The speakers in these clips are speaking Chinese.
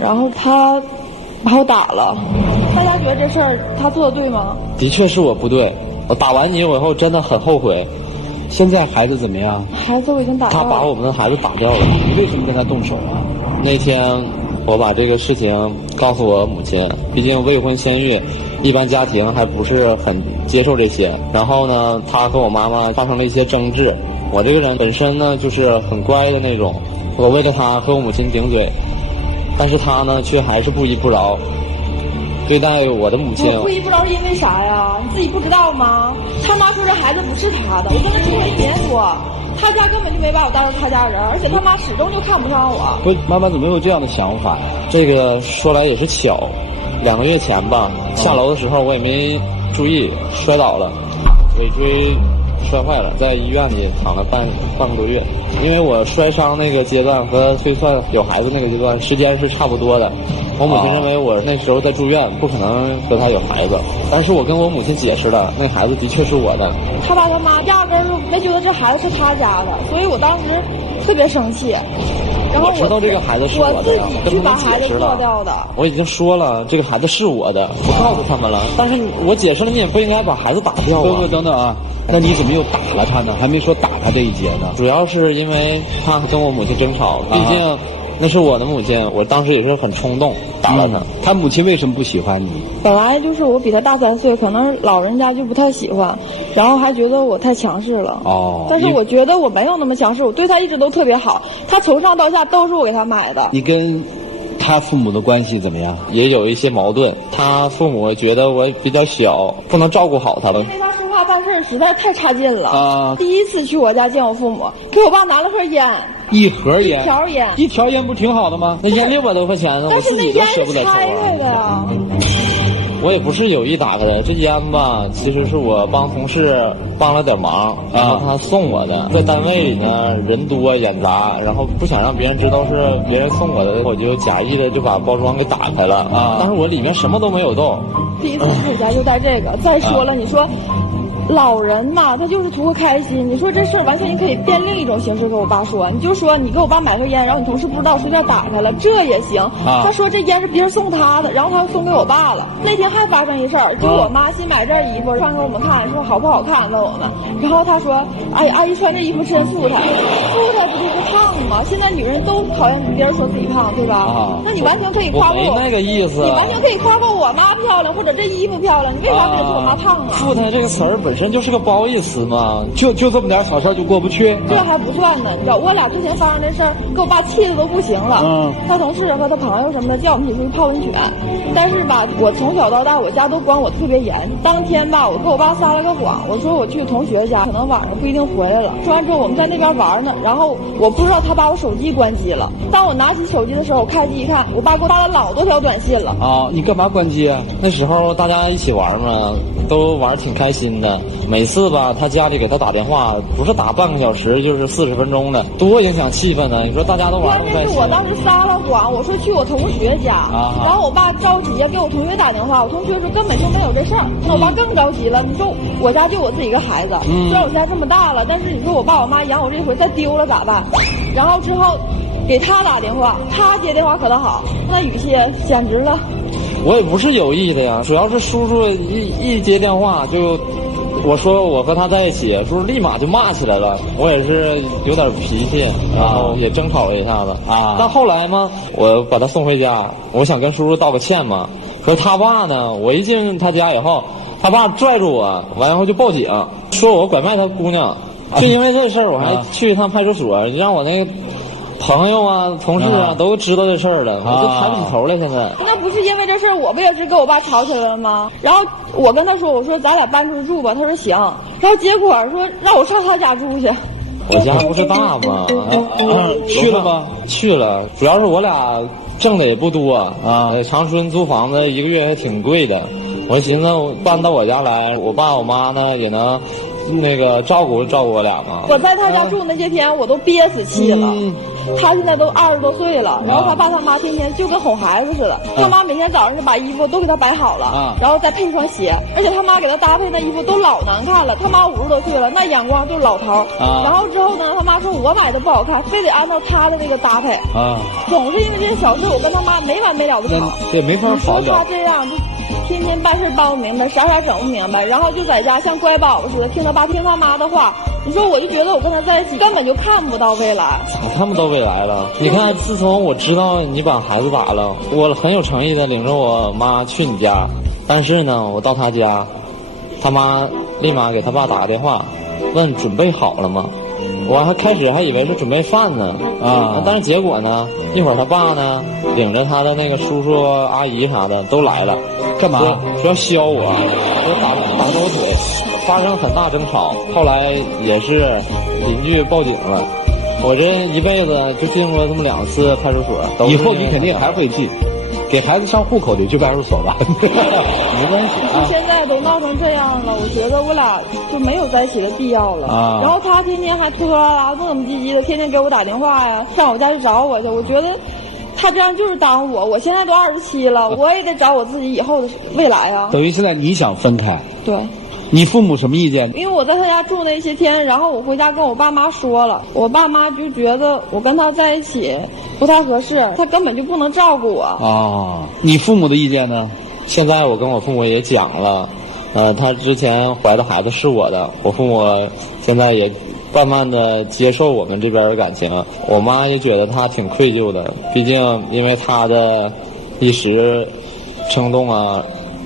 然后他把我打了。大家觉得这事儿他做的对吗？的确是我不对，我打完你以后真的很后悔。现在孩子怎么样？孩子我已经打掉了。他把我们的孩子打掉了。你为什么跟他动手啊？那天我把这个事情告诉我母亲，毕竟未婚先孕，一般家庭还不是很接受这些。然后呢，他和我妈妈发生了一些争执。我这个人本身呢就是很乖的那种，我为了他和我母亲顶嘴，但是他呢却还是不依不饶对待我的母亲。我不依不饶是因为啥呀？你自己不知道吗？他妈说这孩子不是他的，我跟他说了1年多，他家根本就没把我当成他家人，而且他妈始终就看不上我。不，妈妈怎么有这样的想法？这个说来也是巧，2个月前吧，下楼的时候我也没注意摔倒了，尾椎摔坏了，在医院里躺了半个多月。因为我摔伤那个阶段和推算有孩子那个阶段时间是差不多的，我母亲认为我那时候在住院，不可能和他有孩子。但是我跟我母亲解释了，那孩子的确是我的。他爸他妈压根儿就没觉得这孩子是他家的，所以我当时特别生气。然后我知道这个孩子是我的，自己去把孩子做掉的。我已经说了，这个孩子是我的，我告诉他们了。但是我解释了，你也不应该把孩子打掉啊。不，等等啊，那你怎么又打了他呢？还没说打他这一节呢。主要是因为他跟我母亲争吵，毕竟那是我的母亲，我当时也是很冲动打了他。他母亲为什么不喜欢你？本来就是我比他大3岁，可能老人家就不太喜欢，然后还觉得我太强势了。但是我觉得我没有那么强势，我对他一直都特别好，他从上到下都是我给他买的。你跟他父母的关系怎么样？也有一些矛盾，他父母觉得我比较小，不能照顾好他们。因为他说话办事实在是太差劲了。第一次去我家见我父母，给我爸拿了盒烟。1盒烟，1条烟，1条烟不挺好的吗？那烟600多块钱呢，我自己都舍不得抽啊。我也不是有意打开的，这烟吧，其实是我帮同事帮了点忙，然后他送我的。在单位里呢，人多眼杂，然后不想让别人知道是别人送我的，我就假意的就把包装给打开了。但是我里面什么都没有动。第一次去我家就带这个，再说了，你说。老人嘛，他就是图个开心。你说这事儿完全你可以变另一种形式跟我爸说，你就说你给我爸买盒烟，然后你同事不知道随便打开了，这也行。他说这烟是别人送他的，然后他送给我爸了。那天还发生一事儿，就我妈新买件衣服穿给我们看，说好不好看问我们，然后他说哎阿姨穿这衣服真富态，富态不就是胖吗？现在女人都讨厌别人说自己胖，对吧？那你完全可以夸过我没那个意思，你完全可以夸过我妈漂亮，或者这衣服漂亮，你为啥非得说我妈胖啊？富态这个词儿本身就是个不好意思嘛，就这么点小事就过不去。这还不算呢，你知道我俩之前发生这事儿，给我爸气的都不行了。他同事和他朋友什么的叫我们一起出去泡温泉，但是吧，我从小到大我家都管我特别严。当天吧，我跟我爸撒了个谎，我说我去同学家，可能晚上不一定回来了。说完之后，我们在那边玩呢，然后我不知道他把我手机关机了。当我拿起手机的时候，我开机一看，我爸给我发了老多条短信了。你干嘛关机啊？那时候大家一起玩嘛，都玩挺开心的。每次吧，他家里给他打电话，不是打半个小时就是40分钟的，多影响气氛呢。你说大家都玩不开心。是我当时撒了谎，我说去我同学家，然后我爸着急给我同学打电话，我同学说根本就没有这事儿，那我爸更着急了。你说我家就我自己一个孩子，虽然我现在这么大了，但是你说我爸我妈养我这回再丢了咋办？然后之后给他打电话，他接电话可倒好，那语气简直了。我也不是有意的呀，主要是叔叔一接电话就我说我和他在一起，叔叔立马就骂起来了。我也是有点脾气，然后也争吵了一下子但后来嘛，我把他送回家，我想跟叔叔道个歉嘛。可是他爸呢，我一进他家以后，他爸拽住我，完以后就报警，说我拐卖他姑娘。就因为这事儿，我还去一趟派出所，让我那个朋友啊、同事啊都知道这事儿了，我就抬不起头来。现在那不是因为这事儿，我不也是跟我爸吵起来了吗？然后我跟他说，我说咱俩搬出去住吧，他说行。然后结果说让我上他家住去。我家不是大吗？去了吗？去了，主要是我俩挣的也不多长春租房子1个月还挺贵的。我寻思搬到我家来，我爸我妈呢也能那个照顾我俩嘛。我在他家住那些天，我都憋死气了。他现在都20多岁了，然后他爸他妈天天就跟哄孩子似的，他妈每天早上就把衣服都给他摆好了，然后再配一双鞋，而且他妈给他搭配那衣服都老难看了，他妈50多岁了，那眼光就是老头。然后之后呢，他妈说我买的不好看，非得按照他的那个搭配，总是因为这些小事，我跟他妈没完没了的吵，也没法好了。你说他这样就天天办事办不明白，啥整不明白，然后就在家像乖宝宝似的，听他爸听他妈的话。你说我就觉得我跟他在一起根本就看不到未来。咋看不到未来了？你看，自从我知道你把孩子打了，我很有诚意的领着我妈去你家，但是呢，我到他家，他妈立马给他爸打个电话，问准备好了吗？我还开始还以为是准备饭呢但是结果呢，一会儿他爸呢领着他的那个叔叔阿姨啥的都来了，干嘛？说要削我，说打着我腿，发生很大争吵，后来也是邻居报警了。我这一辈子就进过这么2次派出所，以后你肯定还会进。给孩子上户口得去派出所吧，没关系啊。现在都闹成这样了，我觉得我俩就没有在一起的必要了。然后他天天还拖拉拉、磨磨唧唧的，天天给我打电话呀，上我家去找我去。我觉得他这样就是耽误我。我现在都27了，我也得找我自己以后的未来啊。等于现在你想分开？对。你父母什么意见？因为我在他家住那些天，然后我回家跟我爸妈说了，我爸妈就觉得我跟他在一起不太合适，他根本就不能照顾我。你父母的意见呢？现在我跟我父母也讲了，他之前怀的孩子是我的，我父母现在也慢慢的接受我们这边的感情。我妈也觉得他挺愧疚的，毕竟因为他的一时冲动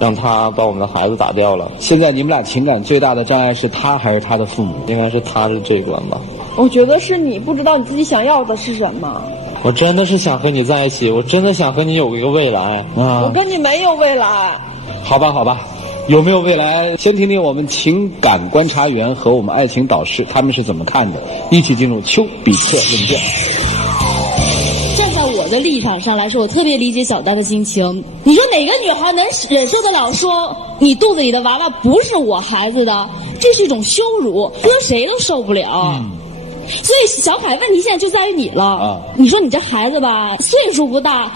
让他把我们的孩子打掉了。现在你们俩情感最大的障碍是他还是他的父母？应该是他的这一关吧。我觉得是你不知道你自己想要的是什么。我真的是想和你在一起，我真的想和你有一个未来。我跟你没有未来。好吧，有没有未来？先听听我们情感观察员和我们爱情导师他们是怎么看的。一起进入丘比特问卷。站在我的立场上来说，我特别理解小丹的心情。你说哪个女孩能忍受得了说你肚子里的娃娃不是我孩子的？这是一种羞辱，搁谁都受不了。所以小凯，问题现在就在于你了。你说你这孩子吧，岁数不大，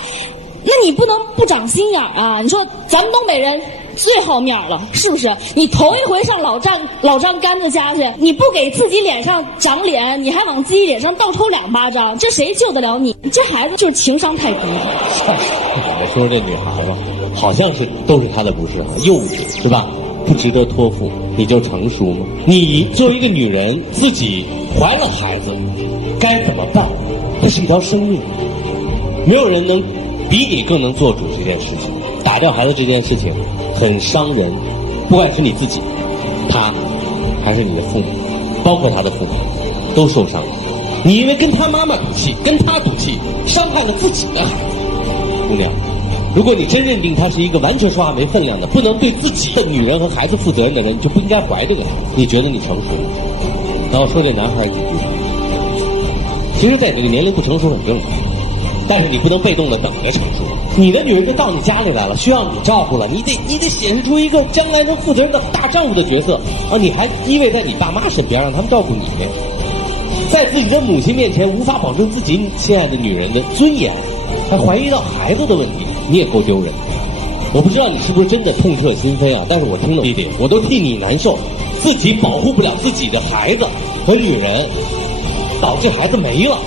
那你不能不长心眼啊！你说咱们东北人最好面了，是不是？你头一回上老丈干子家去，你不给自己脸上长脸，你还往自己脸上倒抽2巴掌，这谁救得了你？这孩子就是情商太低。我说这女孩吧，好像是都是她的不是，幼稚是吧？不值得托付，你就成熟吗？你作为一个女人，自己怀了孩子，该怎么办？这是一条生命，没有人能比你更能做主这件事情。打掉孩子这件事情很伤人，不管是你自己，他，还是你的父母，包括他的父母，都受伤了。你因为跟他妈妈赌气，跟他赌气，伤害了自己的孩子。姑娘，如果你真认定他是一个完全说话没分量的、不能对自己的女人和孩子负责任的人，就不应该怀这个孩子。你觉得你成熟了？然后说这男孩几句，其实在这个年龄不成熟很正常，但是你不能被动的等着成熟。你的女人就到你家里来了，需要你照顾了，你得显示出一个将来能负责任的大丈夫的角色啊！你还依偎在你爸妈身边，让他们照顾你呢，在自己的母亲面前无法保证自己心爱的女人的尊严，还怀疑到孩子的问题，你也够丢人。我不知道你是不是真的痛彻心扉啊，但是我听了一点，我都替你难受，自己保护不了自己的孩子和女人，导致孩子没了。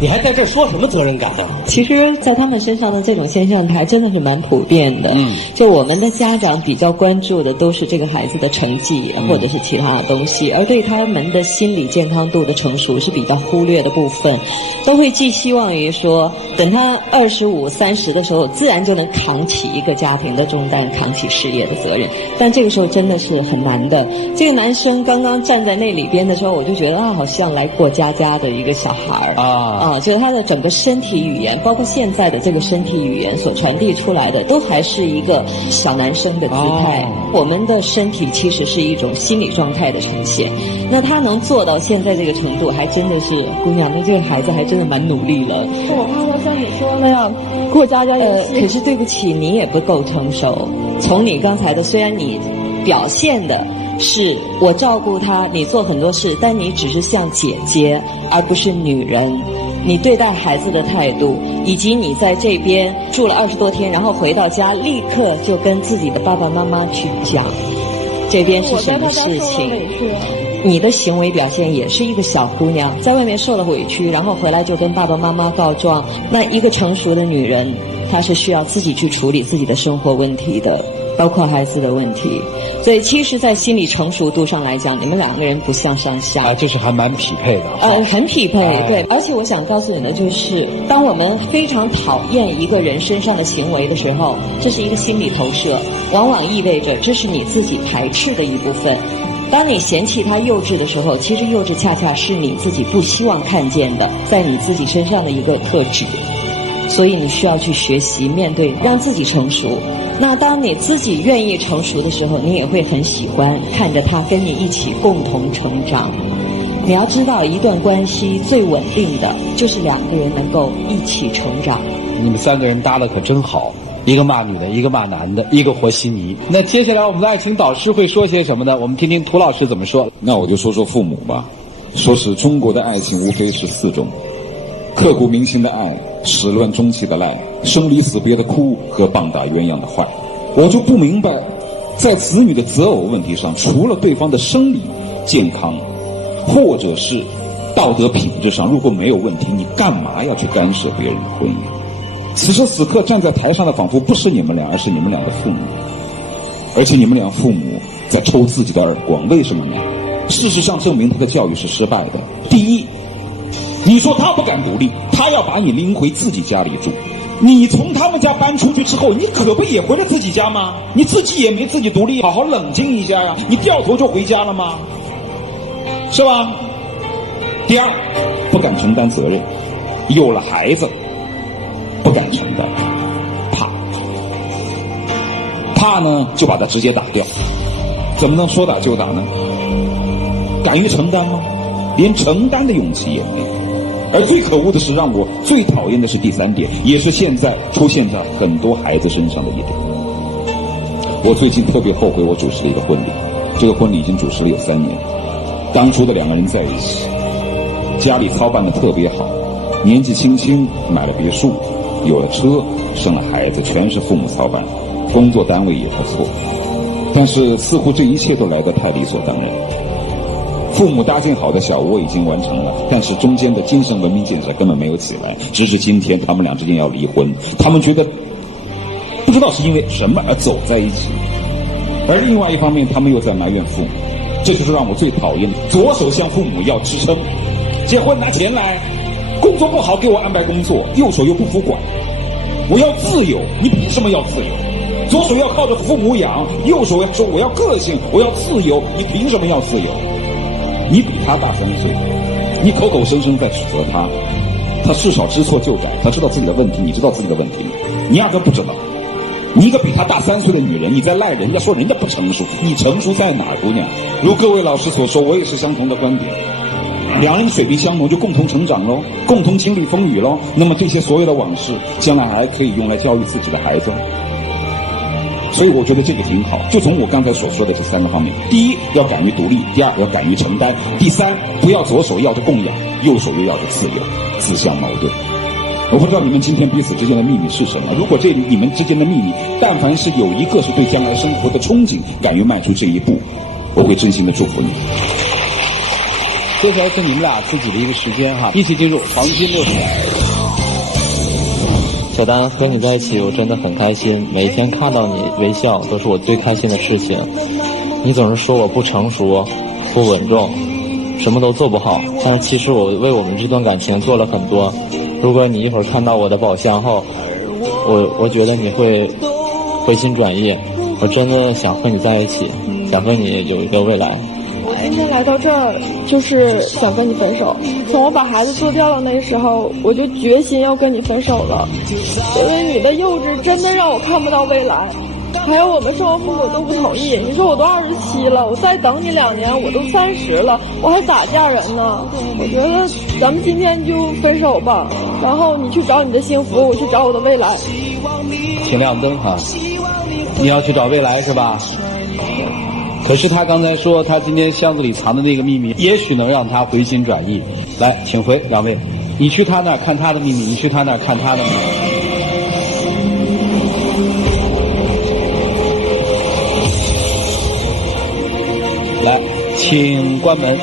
你还在这说什么责任感呢？其实在他们身上的这种现象还真的是蛮普遍的。就我们的家长比较关注的都是这个孩子的成绩或者是其他的东西，而对他们的心理健康度的成熟是比较忽略的部分，都会寄希望于说等他25、30的时候自然就能扛起一个家庭的重担，扛起事业的责任，但这个时候真的是很难的。这个男生刚刚站在那里边的时候，我就觉得好像来过家家的一个小孩就是他的整个身体语言，包括现在的这个身体语言所传递出来的，都还是一个小男生的姿态。我们的身体其实是一种心理状态的呈现。那他能做到现在这个程度，还真的是姑娘，那这个孩子还真的蛮努力了。我怕他像你说那样过家家可是对不起，你也不够成熟。从你刚才的，虽然你表现的是我照顾他，你做很多事，但你只是像姐姐而不是女人。你对待孩子的态度，以及你在这边住了20多天，然后回到家立刻就跟自己的爸爸妈妈去讲这边是什么事情。你的行为表现也是一个小姑娘，在外面受了委屈，然后回来就跟爸爸妈妈告状。那一个成熟的女人，她是需要自己去处理自己的生活问题的，包括孩子的问题。所以其实在心理成熟度上来讲，你们2个人不相上下。这是还蛮匹配的。很匹配，对。而且我想告诉你的就是，当我们非常讨厌一个人身上的行为的时候，这是一个心理投射，往往意味着这是你自己排斥的一部分。当你嫌弃他幼稚的时候，其实幼稚恰恰是你自己不希望看见的，在你自己身上的一个特质。所以你需要去学习面对，让自己成熟。那当你自己愿意成熟的时候，你也会很喜欢看着他跟你一起共同成长。你要知道，一段关系最稳定的就是2个人能够一起成长。你们3个人搭的可真好，一个骂女的，一个骂男的，一个和稀泥。那接下来我们的爱情导师会说些什么呢？我们听听涂老师怎么说。那我就说说父母吧。说是中国的爱情无非是4种：刻骨铭心的爱，始乱终弃的赖，生离死别的哭和棒打鸳鸯的坏。我就不明白，在子女的择偶问题上，除了对方的生理健康或者是道德品质上如果没有问题，你干嘛要去干涉别人的婚姻？此时此刻站在台上的仿佛不是你们俩，而是你们俩的父母。而且你们俩父母在抽自己的耳光，为什么呢？事实上证明他的教育是失败的。第一，你说他不敢独立，他要把你拎回自己家里住。你从他们家搬出去之后，你可不也回了自己家吗？你自己也没自己独立，好好冷静一下呀！你掉头就回家了吗？是吧？第二，不敢承担责任，有了孩子不敢承担，怕呢就把他直接打掉。怎么能说打就打呢？敢于承担吗？连承担的勇气也没有。而最可恶的是，让我最讨厌的是第3点，也是现在出现在很多孩子身上的一点。我最近特别后悔我主持了一个婚礼，这个婚礼已经主持了有3年。当初的2个人在一起，家里操办的特别好，年纪轻轻买了别墅，有了车，生了孩子，全是父母操办，工作单位也不错。但是似乎这一切都来得太理所当然。父母搭建好的小窝已经完成了，但是中间的精神文明建设根本没有起来。直至今天，他们俩之间要离婚，他们觉得不知道是因为什么而走在一起。而另外一方面，他们又在埋怨父母，这就是让我最讨厌的。左手向父母要支撑，结婚拿钱来，工作不好给我安排工作，右手又不服管。我要自由，你凭什么要自由？左手要靠着父母养，右手要说我要个性，我要自由，你凭什么要自由？你比他大3岁，你口口声声在指责他，他至少知错就改，他知道自己的问题，你知道自己的问题吗？你压根不知道。你一个比他大3岁的女人，你在赖人家说人家不成熟，你成熟在哪儿，姑娘？如各位老师所说，我也是相同的观点。2人水平相同，就共同成长喽，共同经历风雨喽。那么这些所有的往事，将来还可以用来教育自己的孩子。所以我觉得这个挺好。就从我刚才所说的这3个方面：第一，要敢于独立；第二，要敢于承担；第三，不要左手要着供养，右手又要着自由，自相矛盾。我不知道你们今天彼此之间的秘密是什么。如果你们之间的秘密，但凡是有一个是对将来生活的憧憬，敢于迈出这一步，我会真心的祝福你。接下来是你们俩自己的一个时间哈，一起进入黄金60秒。小丹，和你在一起我真的很开心，每天看到你微笑都是我最开心的事情。你总是说我不成熟、不稳重，什么都做不好，但是其实我为我们这段感情做了很多。如果你一会儿看到我的宝箱后，我觉得你会回心转意，我真的想和你在一起，想和你有一个未来。我今天来到这儿就是想跟你分手。从我把孩子做掉的那时候，我就决心要跟你分手了，因为你的幼稚真的让我看不到未来。还有我们双父母都不同意，你说我都27了，我再等你2年，我都30了，我还咋嫁人呢？我觉得咱们今天就分手吧，然后你去找你的幸福，我去找我的未来。请亮灯哈，你要去找未来是吧？可是他刚才说，他今天箱子里藏的那个秘密，也许能让他回心转意。来，请回两位。你去他那儿看他的秘密，你去他那儿看他的秘密。来，请关门。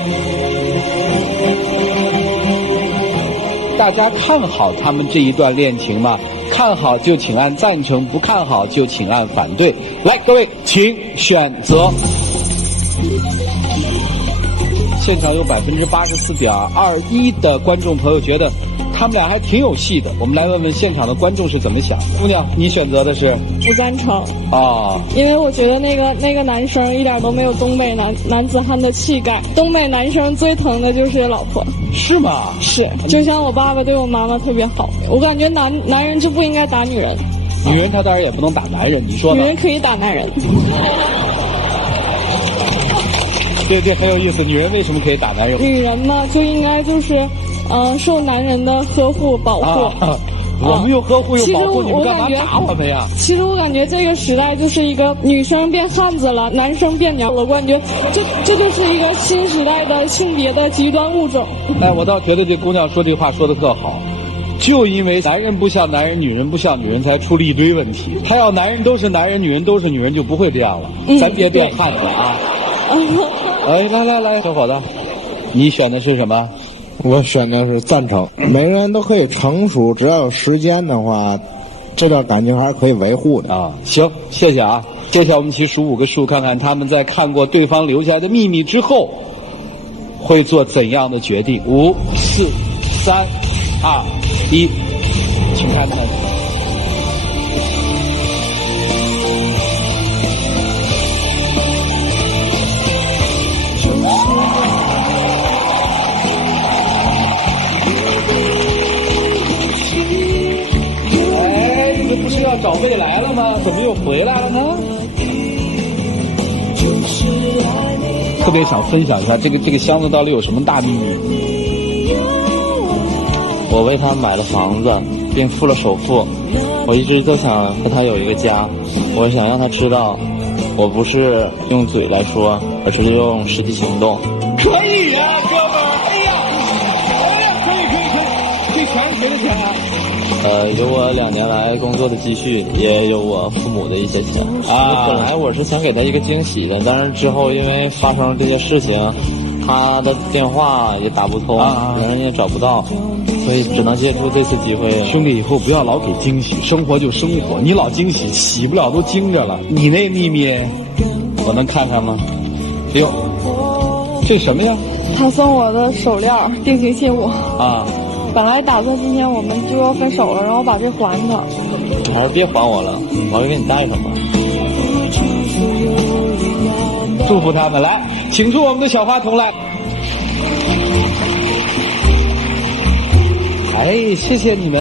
大家看好他们这一段恋情吗？看好就请按赞成，不看好就请按反对。来，各位请选择。现场有84.21%的观众朋友觉得他们俩还挺有戏的。我们来问问现场的观众是怎么想的。姑娘，你选择的是？不赞成啊，因为我觉得那个男生一点都没有东北男子汉的气概。东北男生最疼的就是老婆。是吗？是，就像我爸爸对我妈妈特别好。我感觉男人就不应该打女人，女人她当然也不能打男人，你说呢？女人可以打男人。对，这很有意思。女人为什么可以打男人？女人嘛，就应该就是受男人的呵护保护。我们又呵护又保护，你们干嘛打我们呀？其实我感觉这个时代就是一个女生变汉子了，男生变鸟了。我感觉这就是一个新时代的性别的极端物种。哎，我倒觉得这姑娘说这话说得特好，就因为男人不像男人，女人不像女人，才出了一堆问题。她要男人都是男人，女人都是女人，就不会这样了。咱别变汉子啊！哎，来，小伙子，你选的是什么？我选的是赞成，每个人都可以成熟，只要有时间的话，这段感情还是可以维护的啊。行，谢谢啊。接下来我们起数5个数，看看他们在看过对方留下来的秘密之后，会做怎样的决定。5、4、3、2、1，请看看。不是要找未来了吗？怎么又回来了呢？特别想分享一下这个箱子到底有什么大秘密。我为他买了房子，并付了首付。我一直都想和他有一个家，我想让他知道，我不是用嘴来说，而是用实际行动。可以啊，哥们儿！哎呀，可以！这全是谁的钱啊？有我2年来工作的积蓄，也有我父母的一些钱啊。本来我是想给他一个惊喜的，但是之后因为发生了这些事情，他的电话也打不通，人也找不到，所以只能借助这次机会。兄弟，以后不要老给惊喜，生活就生活，你老惊喜，洗不了都惊着了。你那秘密，我能看看吗？哟，这什么呀？他送我的手链，定情信物啊。本来打算今天我们就要分手了，然后把这还他。你还是别还我了，我还给你带上吧。祝福他们，来，请出我们的小花童来。哎，谢谢你们。